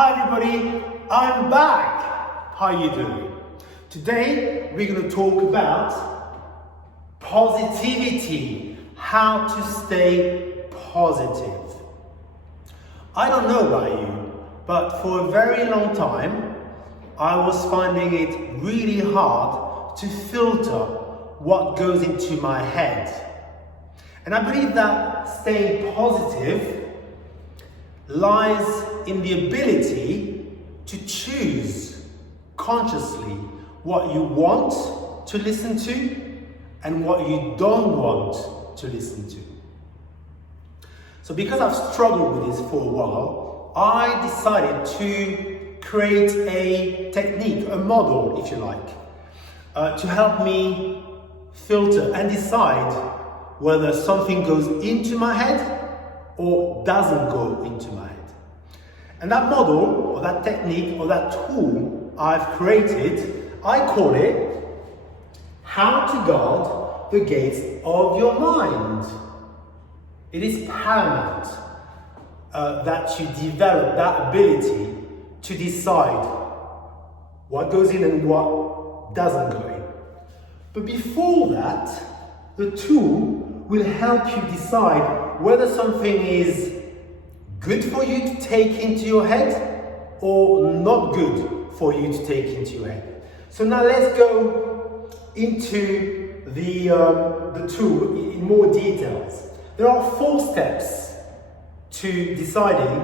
Hi everybody, I'm back. How are you doing? Today we're going to talk about positivity, how to stay positive. I don't know about you, but for a very long time I was finding it really hard to filter what goes into my head. And I believe that staying positive lies in the ability to choose consciously what you want to listen to and what you don't want to listen to. So because I've struggled with this for a while, I decided to create a technique, a model if you like, to help me filter and decide whether something goes into my head or doesn't go into my head. And that model, or that technique, or that tool I've created, I call it how to guard the gates of your mind. It is paramount that you develop that ability to decide what goes in and what doesn't go in. But before that, the tool will help you decide whether something is good for you to take into your head or not good for you to take into your head. So now let's go into the tool in more details. There are 4 steps to deciding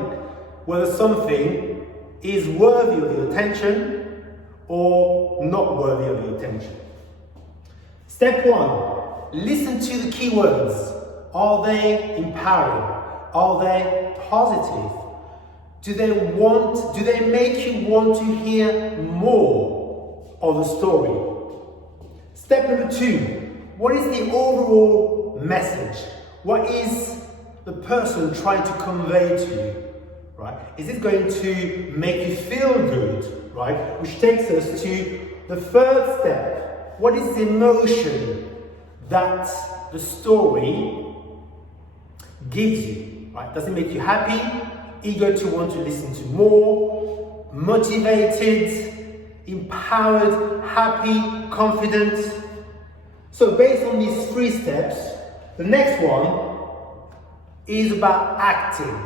whether something is worthy of your attention or not worthy of your attention. Step 1, listen to the keywords. Are they empowering? Are they positive? Do they make you want to hear more of the story? Step number 2, what is the overall message? What is the person trying to convey to you? Right? Is it going to make you feel good? Right? Which takes us to the 3rd step. What is the emotion that the story gives you? Right? Does it make you happy, eager to want to listen to more, motivated, empowered, happy, confident? So based on these 3 steps, the next one is about acting.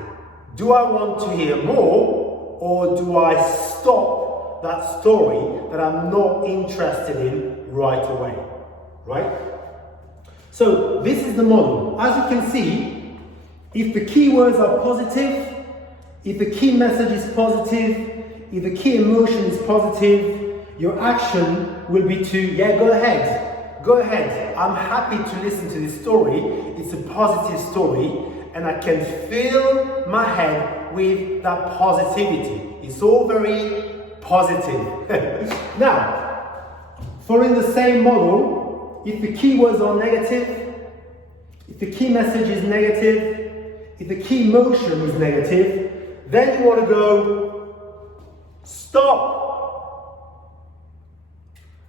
Do I want to hear more, or do I stop that story that I'm not interested in right away? Right? So this is the model. As you can see, if the keywords are positive, if the key message is positive, if the key emotion is positive, your action will be to, go ahead. I'm happy to listen to this story. It's a positive story and I can fill my head with that positivity. It's all very positive. Now, following the same model, if the keywords are negative, if the key message is negative, if the key emotion is negative, then you want to go, stop.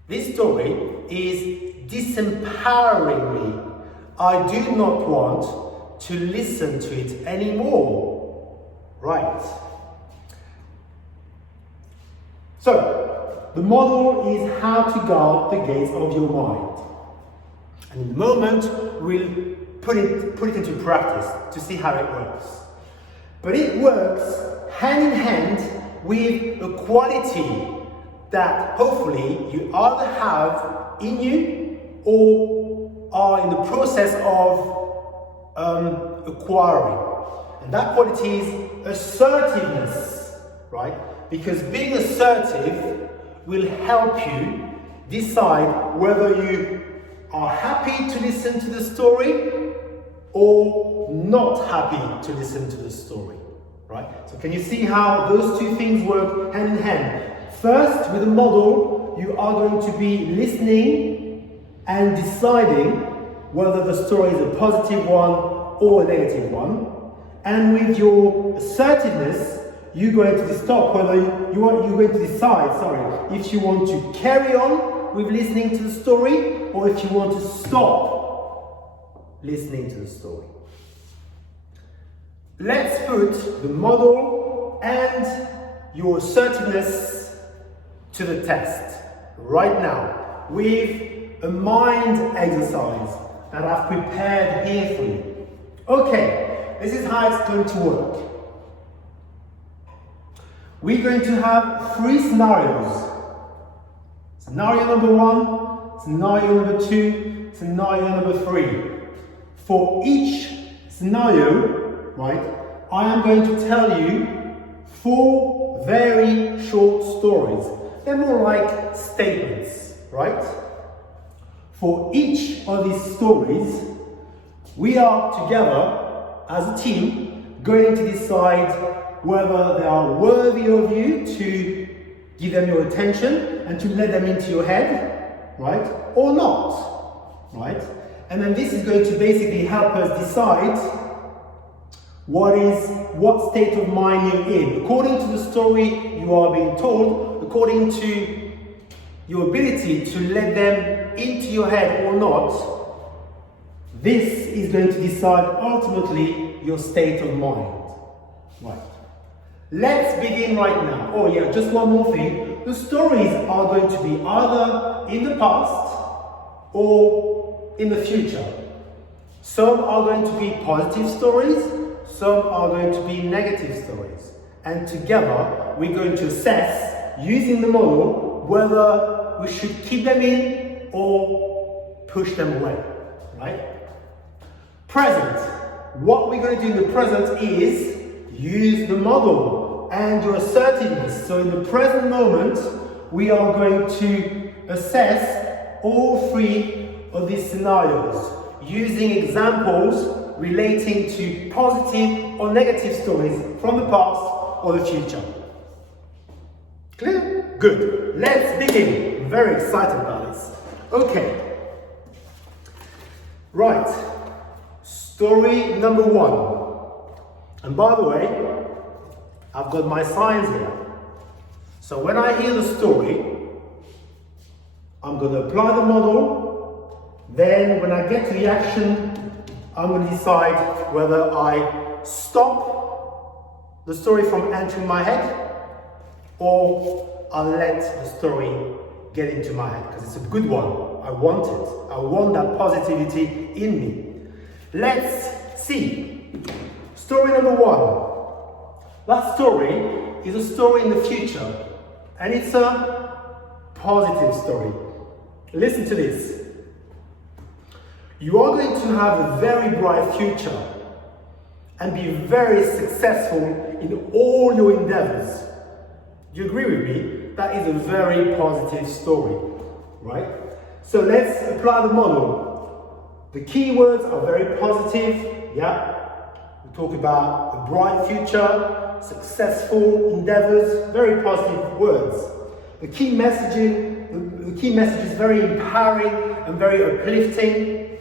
This story is disempowering me. I do not want to listen to it anymore. Right. So, the model is how to guard the gates of your mind. And in a moment, we'll put it into practice to see how it works. But it works hand in hand with a quality that hopefully you either have in you or are in the process of acquiring. And that quality is assertiveness, right? Because being assertive will help you decide whether you are happy to listen to the story or not happy to listen to the story, right? So can you see how those 2 things work hand in hand? First, with the model, you are going to be listening and deciding whether the story is a positive one or a negative one. And with your assertiveness, you're going to stop whether you're going to decide, if you want to carry on with listening to the story or if you want to stop listening to the story. Let's put the model and your assertiveness to the test right now with a mind exercise that I've prepared here for you. Okay, this is how it's going to work. We're going to have 3 scenarios. Scenario number 1, scenario number 2, scenario number 3. For each scenario, right, I am going to tell you 4 very short stories. They're more like statements, right? For each of these stories, we are together as a team going to decide whether they are worthy of you to give them your attention and to let them into your head, right? Or not, right? And then this is going to basically help us decide what state of mind you're in. According to the story you are being told, according to your ability to let them into your head or not, this is going to decide ultimately your state of mind. Right. Let's begin right now. Oh yeah, just one more thing. The stories are going to be either in the past or in the future. Some are going to be positive stories, some are going to be negative stories. And together, we're going to assess, using the model, whether we should keep them in or push them away, right? Present. What we're going to do in the present is use the model and your assertiveness. So in the present moment, we are going to assess all 3 of these scenarios using examples relating to positive or negative stories from the past or the future. Clear? Good. Let's begin. I'm very excited about this. Okay. Right. Story number 1. And by the way, I've got my signs here. So when I hear the story, I'm going to apply the model. Then when I get to the action, I'm going to decide whether I stop the story from entering my head or I'll let the story get into my head, because it's a good one. I want it. I want that positivity in me. Let's see. Story number 1. That story is a story in the future, and it's a positive story. Listen to this. You are going to have a very bright future and be very successful in all your endeavors. Do you agree with me? That is a very positive story, right? So let's apply the model. The keywords are very positive, yeah? We talk about a bright future, successful endeavors, very positive words. The key messaging, the key message is very empowering and very uplifting.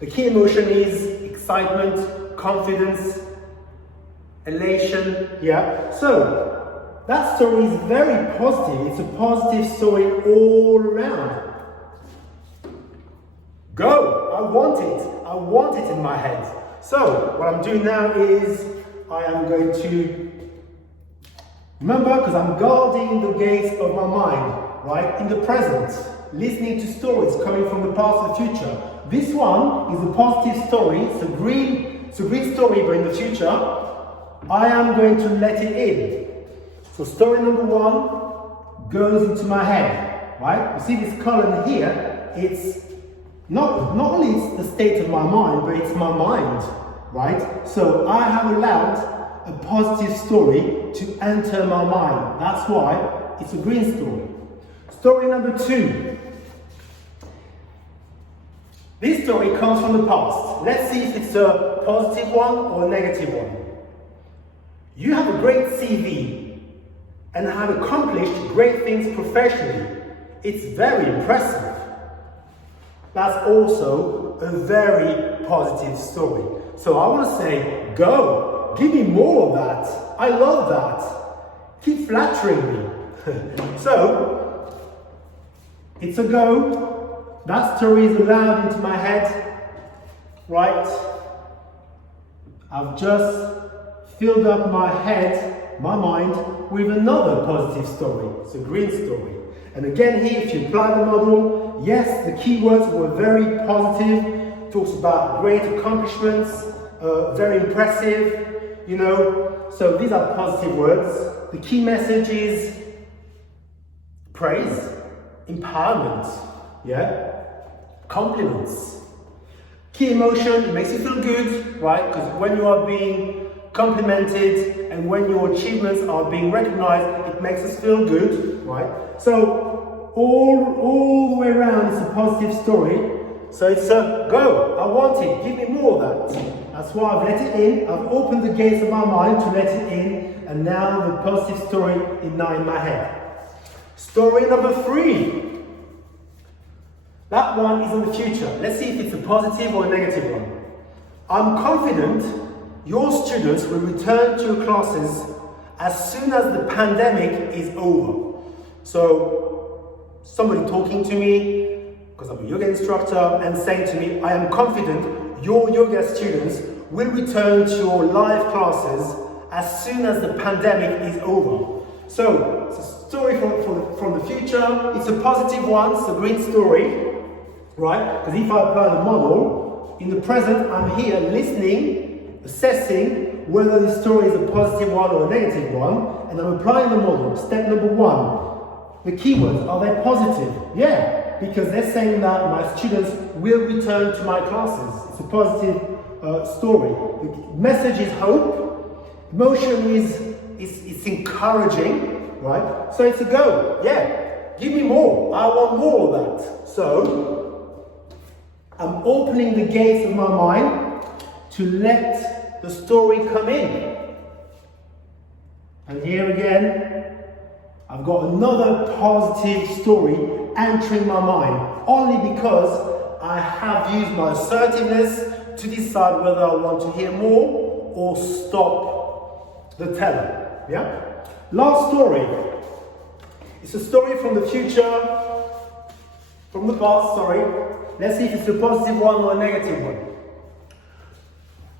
The key emotion is excitement, confidence, elation, yeah? So, that story is very positive. It's a positive story all around. Go! I want it. I want it in my head. So, what I'm doing now is I am going to remember, because I'm guarding the gates of my mind, right? In the present, listening to stories coming from the past and the future. This one is a positive story. It's a green story, but in the future, I am going to let it in. So story number 1 goes into my head, right? You see this column here, it's not only it's the state of my mind, but it's my mind, right? So I have allowed a positive story to enter my mind. That's why it's a green story. Story number 2. This story comes from the past. Let's see if it's a positive one or a negative one. You have a great CV and have accomplished great things professionally. It's very impressive. That's also a very positive story. So I want to say, go, give me more of that. I love that. Keep flattering me. So, it's a go. That story is allowed into my head, right? I've just filled up my head my mind with another positive story. It's a green story. And again here, if you apply the model, yes, the keywords were very positive. It talks about great accomplishments, very impressive, you know. So these are positive words. The key message is praise, empowerment, yeah, compliments. Key emotion, it makes you feel good, right? Because when you are being complimented and when your achievements are being recognized, it makes us feel good, right? So all the way around, it's a positive story. So it's a go, I want it, give me more of that. That's why I've let it in, I've opened the gates of my mind to let it in, and now the positive story is now in my head. Story number 3. That one is in the future. Let's see if it's a positive or a negative one. I'm confident your students will return to your classes as soon as the pandemic is over. So, somebody talking to me, because I'm a yoga instructor, and saying to me, I am confident your yoga students will return to your live classes as soon as the pandemic is over. So, it's a story from the future. It's a positive one, it's a green story. Right? Because if I apply the model, in the present, I'm here listening, assessing whether the story is a positive one or a negative one, and I'm applying the model. Step number 1, the keywords, are they positive? Yeah, because they're saying that my students will return to my classes. It's a positive story. The message is hope. Emotion is encouraging, right? So it's a go. Yeah, give me more. I want more of that. So I'm opening the gates of my mind to let the story come in. And here again, I've got another positive story entering my mind, only because I have used my assertiveness to decide whether I want to hear more or stop the teller. Yeah? Last story. It's a story from the future, from the past, sorry. Let's see if it's a positive one or a negative one.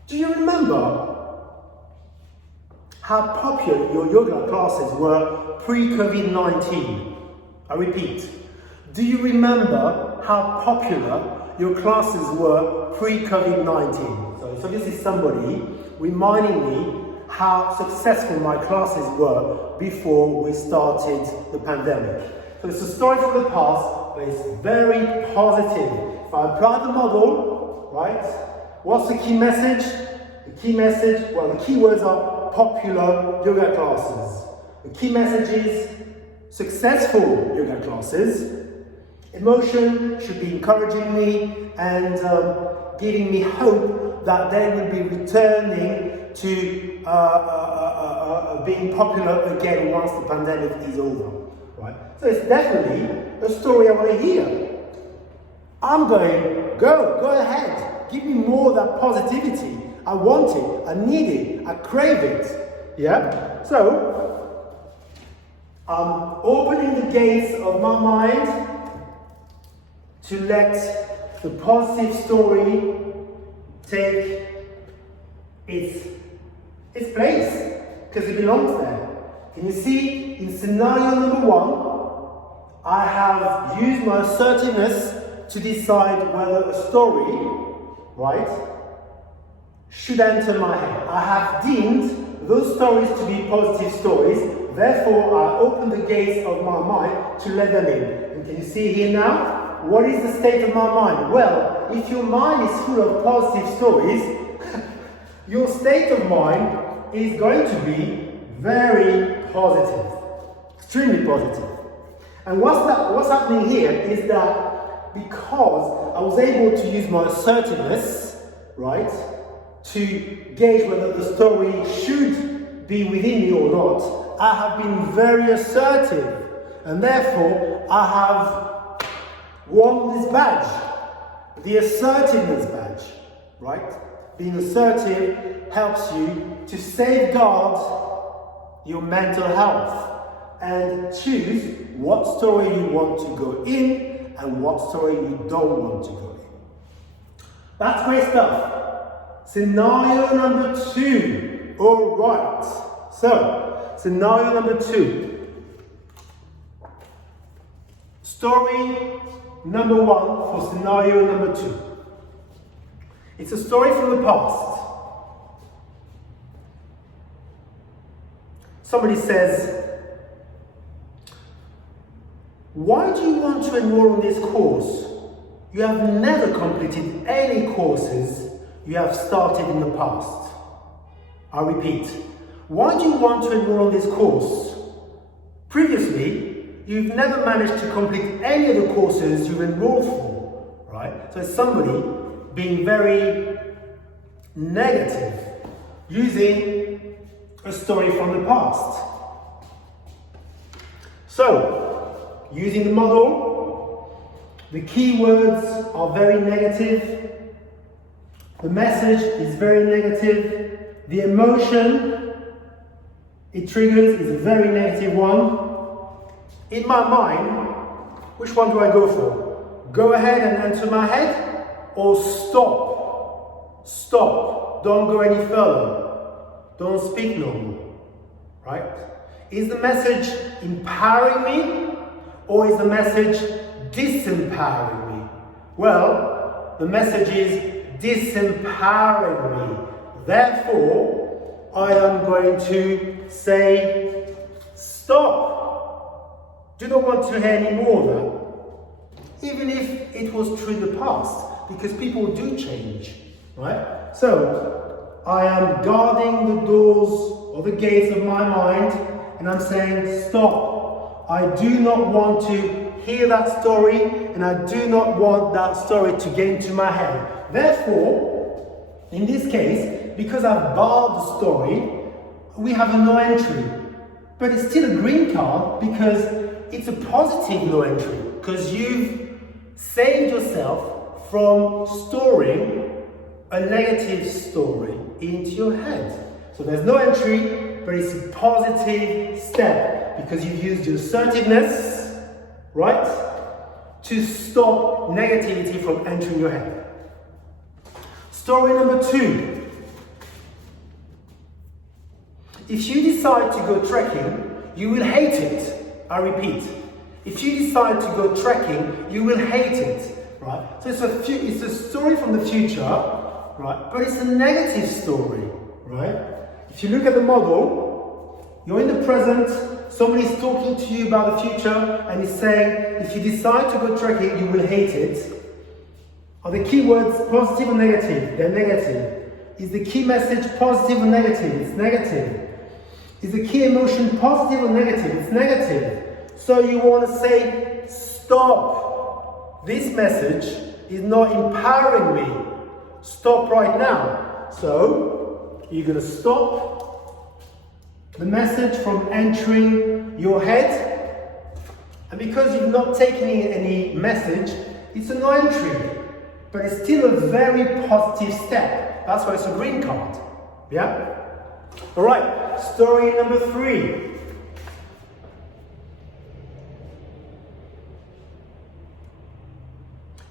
Do you remember how popular your yoga classes were pre-COVID-19? I repeat, do you remember how popular your classes were pre-COVID-19? So this is somebody reminding me how successful my classes were before we started the pandemic. So it's a story from the past, but it's very positive. If I apply the model, right, what's the key message? The key message, well, the keywords are popular yoga classes. The key message is successful yoga classes. Emotion should be encouraging me and giving me hope that they will be returning to being popular again once the pandemic is over. Right? So it's definitely a story I want to hear. I'm going, go ahead, give me more of that positivity. I want it, I need it, I crave it. Yeah? So, I'm opening the gates of my mind to let the positive story take its place, because it belongs there. Can you see, in scenario number 1, I have used my assertiveness to decide whether a story, right, should enter my head. I have deemed those stories to be positive stories, therefore I open the gates of my mind to let them in. And can you see here now? What is the state of my mind? Well, if your mind is full of positive stories, your state of mind is going to be very positive, extremely positive. And what's happening here is that because I was able to use my assertiveness, right, to gauge whether the story should be within me or not, I have been very assertive, and therefore I have won this badge, the assertiveness badge, right? Being assertive helps you to safeguard your mental health and choose what story you want to go in and what story you don't want to go in. That's great stuff. Scenario number 2. All right. So, scenario number 2. Story number 1 for scenario number 2. It's a story from the past. Somebody says, why do you want to enroll in this course? You have never completed any courses you have started in the past. I repeat, why do you want to enroll in this course? Previously, you've never managed to complete any of the courses you've enrolled for, right? So it's somebody being very negative, using a story from the past. So, using the model, the keywords are very negative, the message is very negative, the emotion it triggers is a very negative one. In my mind, which one do I go for? Go ahead and enter my head, or stop? Stop, don't go any further, don't speak no more, right? Is the message empowering me, or is the message disempowering me? Well, the message is disempowering me. Therefore, I am going to say, stop. Do not want to hear any more of that. Even if it was true in the past, because people do change, right? So, I am guarding the doors or the gates of my mind, and I'm saying, stop. I do not want to hear that story, and I do not want that story to get into my head. Therefore, in this case, because I've barred the story, we have a no entry. But it's still a green card because it's a positive no entry, because you've saved yourself from storing a negative story into your head. So there's no entry, but it's a positive step because you've used your assertiveness, right, to stop negativity from entering your head. Story number 2. If you decide to go trekking, you will hate it. I repeat, if you decide to go trekking, you will hate it, right? So it's a story from the future, right? But it's a negative story, right? If you look at the model, you're in the present, somebody's talking to you about the future, and he's saying, if you decide to go trekking, you will hate it. Are the keywords positive or negative? They're negative. Is the key message positive or negative? It's negative. Is the key emotion positive or negative? It's negative. So you want to say, stop. This message is not empowering me. Stop right now. So you're going to stop the message from entering your head. And because you've not taken any message, it's a no entry. But it's still a very positive step. That's why it's a green card. Yeah? Alright, story number 3.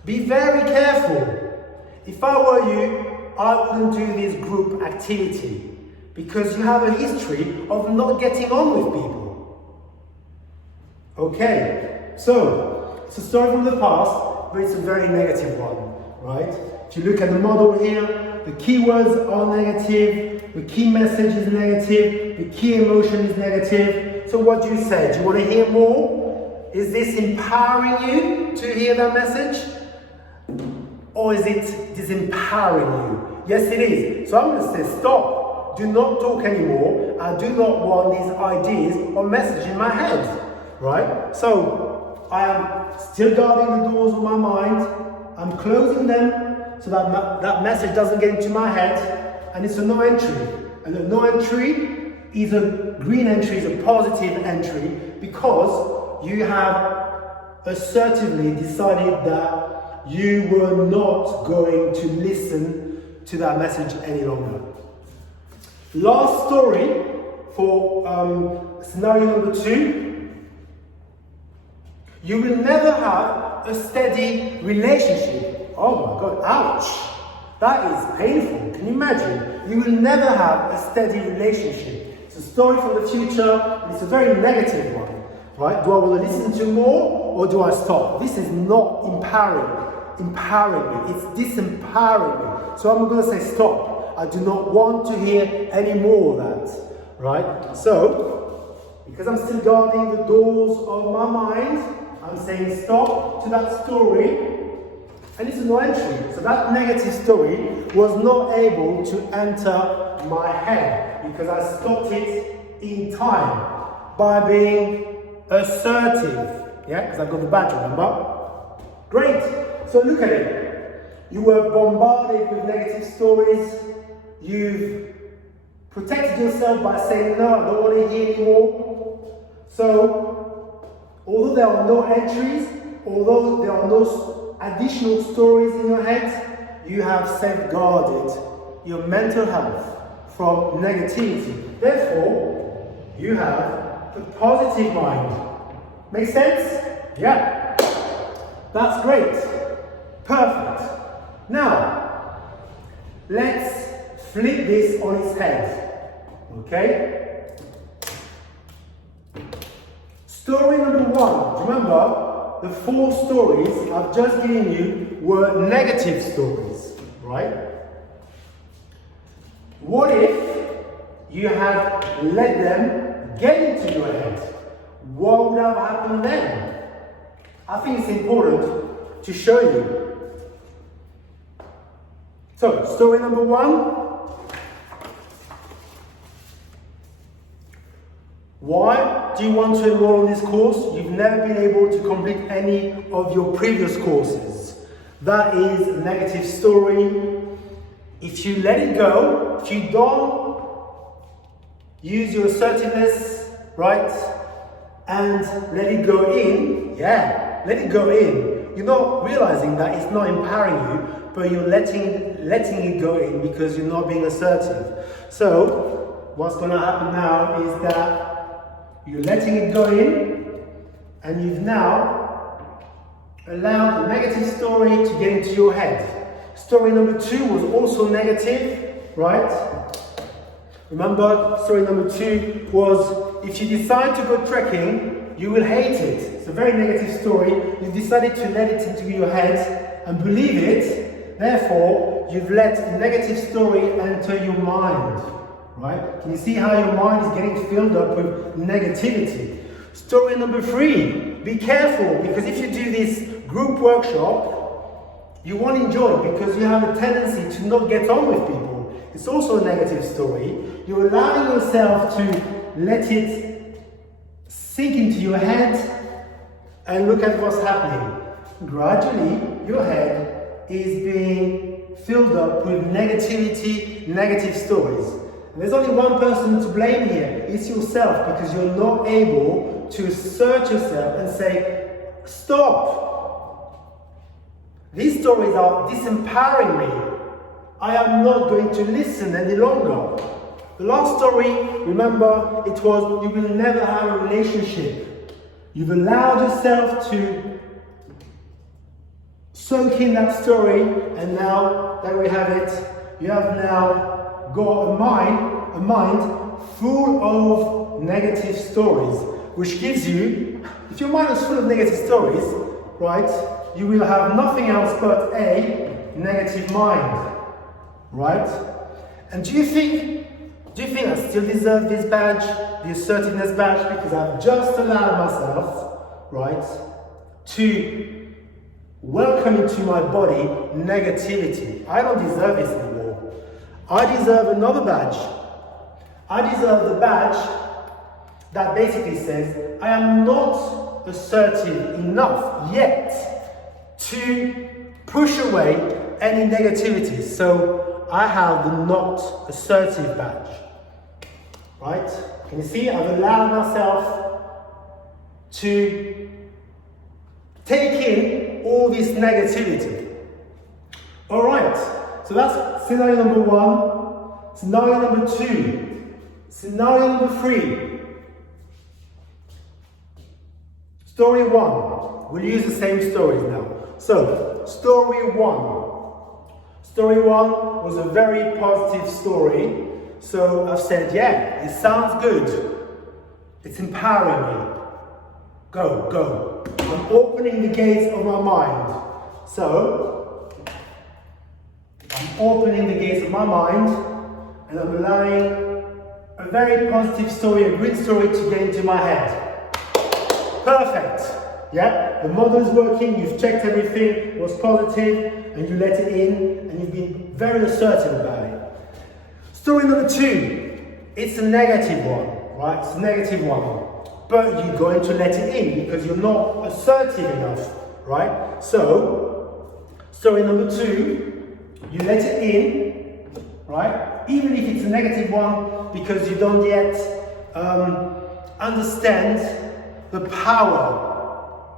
Be very careful. If I were you, I wouldn't do this group activity because you have a history of not getting on with people. Okay, so it's a story from the past, but it's a very negative one, right? If you look at the model here, the keywords are negative, the key message is negative, the key emotion is negative. So what do you say? Do you want to hear more? Is this empowering you to hear that message? Or is it disempowering you? Yes, it is. So I'm going to say, stop. Do not talk anymore. I do not want these ideas or message in my head. Right? So I am still guarding the doors of my mind. I'm closing them so that that message doesn't get into my head. And it's a no entry. And a no entry is a green entry, is a positive entry because you have assertively decided that you were not going to listen to that message any longer. Last story for scenario number 2. You will never have a steady relationship. Oh my God, ouch. That is painful. Can you imagine? You will never have a steady relationship. It's It's a story from the future, and it's a very negative one, right? Do I want to listen to more, or do I stop? This is not empowering me. It's disempowering me. So I'm going to say stop. I do not want to hear any more of that, right? So, because I'm still guarding the doors of my mind, I'm saying stop to that story. And it's no entry. So that negative story was not able to enter my head because I stopped it in time by being assertive. Yeah, because I've got the badge, remember? Great. So look at it. You were bombarded with negative stories. You've protected yourself by saying, no, I don't want to hear anymore. So, although there are no entries, although there are no additional stories in your head, you have safeguarded your mental health from negativity. Therefore, you have a positive mind. Make sense? Yeah. That's great. Perfect. Now, let's flip this on its head. Okay? Story number 1. Remember, the 4 stories I've just given you were negative stories, right? What if you had let them get into your head? What would have happened then? I think it's important to show you. So, story number 1. Why do you want to enroll in this course? You've never been able to complete any of your previous courses. That is a negative story. If you let it go, if you don't use your assertiveness, right, and let it go in, let it go in. You're not realizing that it's not empowering you, but you're letting it go in because you're not being assertive. So, what's going to happen now is that you're letting it go in, and you've now allowed a negative story to get into your head. Story number 2 was also negative, right? Remember, story number 2 was, if you decide to go trekking, you will hate it. It's a very negative story. You decided to let it into your head and believe it. Therefore, you've let a negative story enter your mind. Right? Can you see how your mind is getting filled up with negativity? Story number 3, be careful, because if you do this group workshop, you won't enjoy it because you have a tendency to not get on with people. It's also a negative story. You're allowing yourself to let it sink into your head, and look at what's happening. Gradually, your head is being filled up with negativity, negative stories. There's only one person to blame here. It's yourself, because you're not able to assert yourself and say, stop. These stories are disempowering me. I am not going to listen any longer. The last story, remember, it was you will never have a relationship. You've allowed yourself to soak in that story, and now that we have it, you have now got a mind full of negative stories, which gives you, if your mind is full of negative stories, right, you will have nothing else but a negative mind, right? And do you think I still deserve this badge, the assertiveness badge, because I've just allowed myself, right, to welcome into my body negativity? I don't deserve this anymore. I deserve another badge. I deserve the badge that basically says I am not assertive enough yet to push away any negativity. So I have the not assertive badge. Right? Can you see? I've allowed myself to take in all this negativity. Alright, so that's scenario number 1. Scenario number 2. Scenario number 3. Story 1. We'll use the same stories now. So, story 1. Story 1 was a very positive story. So I've said, yeah, it sounds good. It's empowering me. Go, go. I'm opening the gates of my mind. So, I'm opening the gates of my mind and I'm allowing a very positive story, a good story to get into my head. Perfect. Yeah, the model is working, you've checked everything, was positive, and you let it in, and you've been very assertive about it. Story number 2, it's a negative one, right? It's a negative one. But you're going to let it in because you're not assertive enough, right? So, story number 2, you let it in, right? Even if it's a negative one, because you don't yet understand the power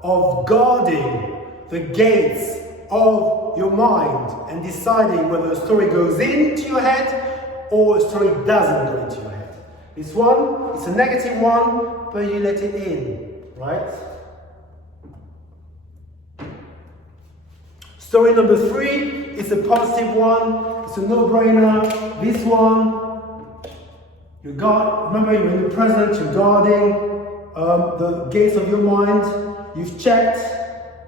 of guarding the gates of your mind and deciding whether a story goes into your head or a story doesn't go into your head. This one, it's a negative one, but you let it in, right? Story number 3 is a positive one, it's a no-brainer. This one, remember you're in the present, you're guarding the gates of your mind. You've checked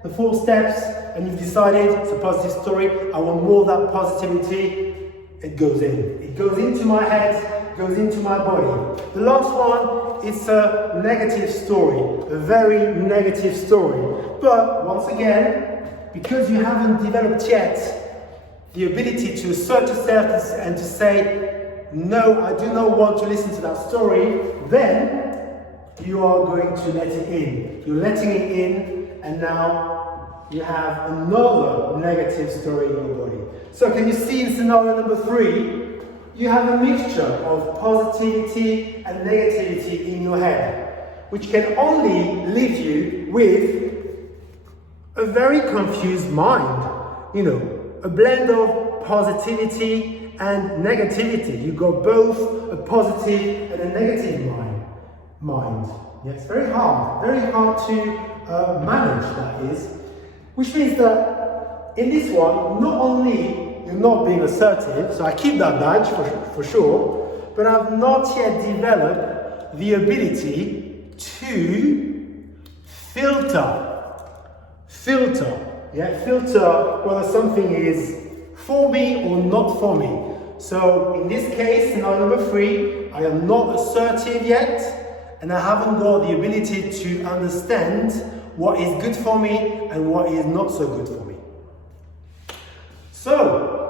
the 4 steps and you've decided it's a positive story. I want more of that positivity. It goes in. It goes into my head, goes into my body. The last one is a negative story, a very negative story. But once again, because you haven't developed yet the ability to assert yourself and to say, no, I do not want to listen to that story, then you are going to let it in. You're letting it in, and now you have another negative story in your body. So can you see in scenario number 3, you have a mixture of positivity and negativity in your head, which can only leave you with a very confused mind. You know, a blend of positivity and negativity. You got both a positive and a negative mind. Yeah, it's very hard to manage, that is. Which means that in this one, not only you're not being assertive, so I keep that badge for sure, but I've not yet developed the ability to filter, whether something is for me or not for me. So in this case, scenario number 3, I am not assertive yet, and I haven't got the ability to understand what is good for me and what is not so good for me. So,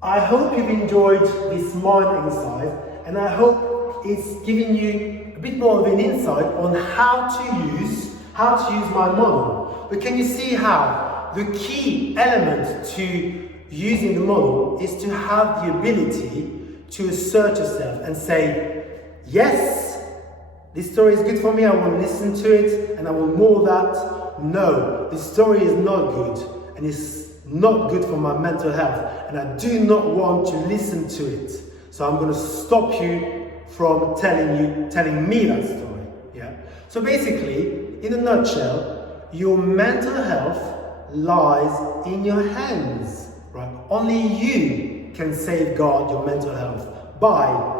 I hope you've enjoyed this mind exercise, and I hope it's giving you a bit more of an insight on how to use my model. But can you see how the key element to using the model is to have the ability to assert yourself and say, yes, this story is good for me, I want to listen to it, and I want more of that. No, this story is not good, and it's not good for my mental health, and I do not want to listen to it. So I'm going to stop you from telling me that story. Yeah. So basically, in a nutshell, your mental health lies in your hands, right? Only you can safeguard your mental health by